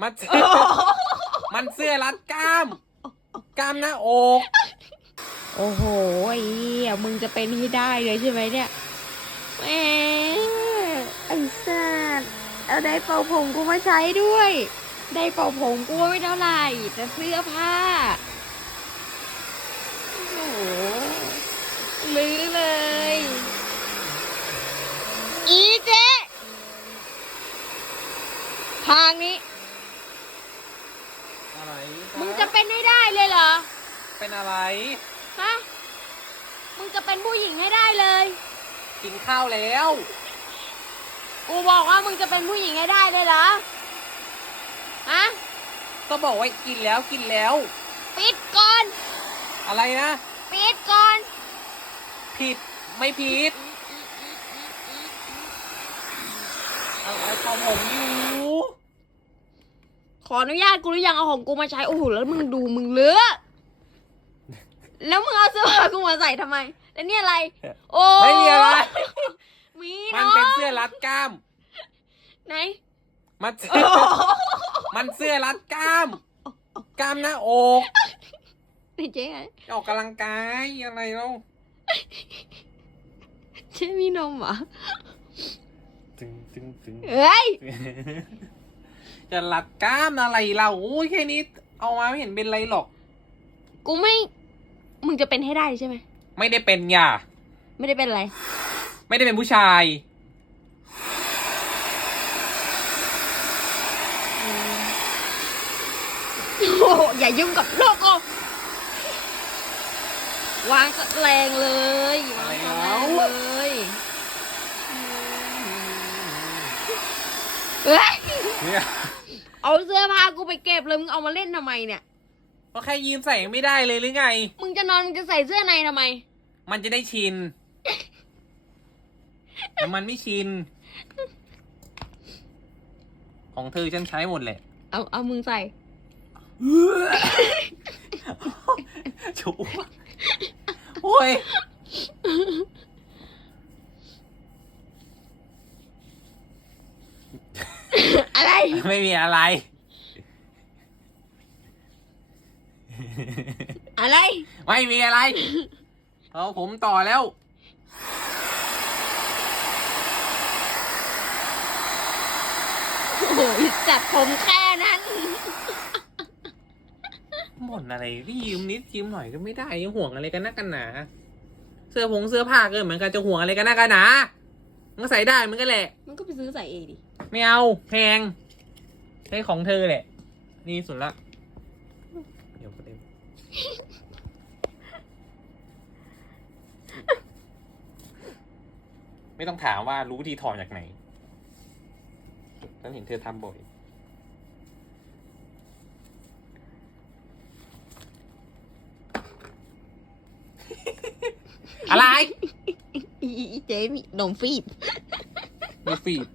มันเสื้อมันเสื้อรัดกล้าม กล้ามหน้าอก โอ้โหไอ้เหี้ยมึงจะเป็นให้ได้เลยใช่ไหมเนี่ยแหมไอ้สัสเอาได้เป่าผมกูมาใช้ด้วย ได้เป่าผมกูไม่เท่าไหร่แต่เสื้อผ้า โอ้โหลือเลย อีเจ๊ทางนี้อะไร มึงจะเป็นให้ได้เลยเหรอ เป็นอะไร ฮะ มึงจะเป็นผู้หญิงให้ได้เลย กินข้าวแล้ว กูบอกว่ามึงจะเป็นผู้หญิงให้ได้เลยเหรอ ฮะ ก็บอกว่ากินแล้วกินแล้ว ปิดก่อน อะไรนะ ปิดก่อน ผิดไม่ผิดอะไรของผมอยู่ ขออนุญาตกูหรือยังเอาของกูมาใช้ โอ้โห แล้วมึงดูมึงเลอะแล้วมึงเอาเสื้อผ้ากูมาใส่ทำไม แล้วนี่อะไร โอ้ไม่มีอะไร มีมันเนาะเป็นเสื้อรัดกล้าม ไหน มันเสื้อมันเสื้อรัดกล้าม กล้ามหน้าอกไหนเจ๊ไงออกกำลังกายอะไรเล่าเจ๊มีนมเหรอ ตึงตึงตึงเอ้ย จะรัดกล้ามอะไรเราโอ้ยแค่นี้ เอามาไม่เห็นเป็นไรหรอก กูไม่ มึงจะเป็นให้ได้ใช่ไหม ไม่ได้เป็นอย่าไม่ได้เป็นอะไร ไม่ได้เป็นผู้ชาย โอ้โหอย่ายุ่งกับโลกอะวางสะแรงเลยวางสะแรงเลย เอ้ยเนี่ยเอาเสื้อผ้ากูไปเก็บเลยมึงเอามาเล่นทำไมเนี่ย ก็แค่ยืมใส่ไม่ได้เลยหรือไง มึงจะนอนมึงจะใส่เสื้อในทำไม มันจะได้ชิน แต่มันไม่ชิน ของเธอฉันใช้หมดแหละเอาเอามึงใส่ชูโอ้ยอะ ไรไม่มีอะไร อะไร ไม่มีอะไร เอาผมต่อแล้ว โอ้โหจัดผมแค่นั้นหมดอะไรที่ยืมนิดยืมหน่อยก็ไม่ได้ยังห่วงอะไรกันนักกันหนา เสื้อผงเสื้อผ้าก็เหมือนกันจะห่วงอะไรกันนักกันหนา มันก็ใส่ได้มันก็แหละ มันก็ไปซื้อใส่เองดิ ไม่เอาแพง ใช้ของเธอแหละ นี่สุดละ เดี๋ยวประเด็นไม่ต้องถามว่ารู้วิธีถอดจากไหนฉันเห็นเธอทำบ่อย อะไรอีอีเจ๊มีนมฟีด มีฟีด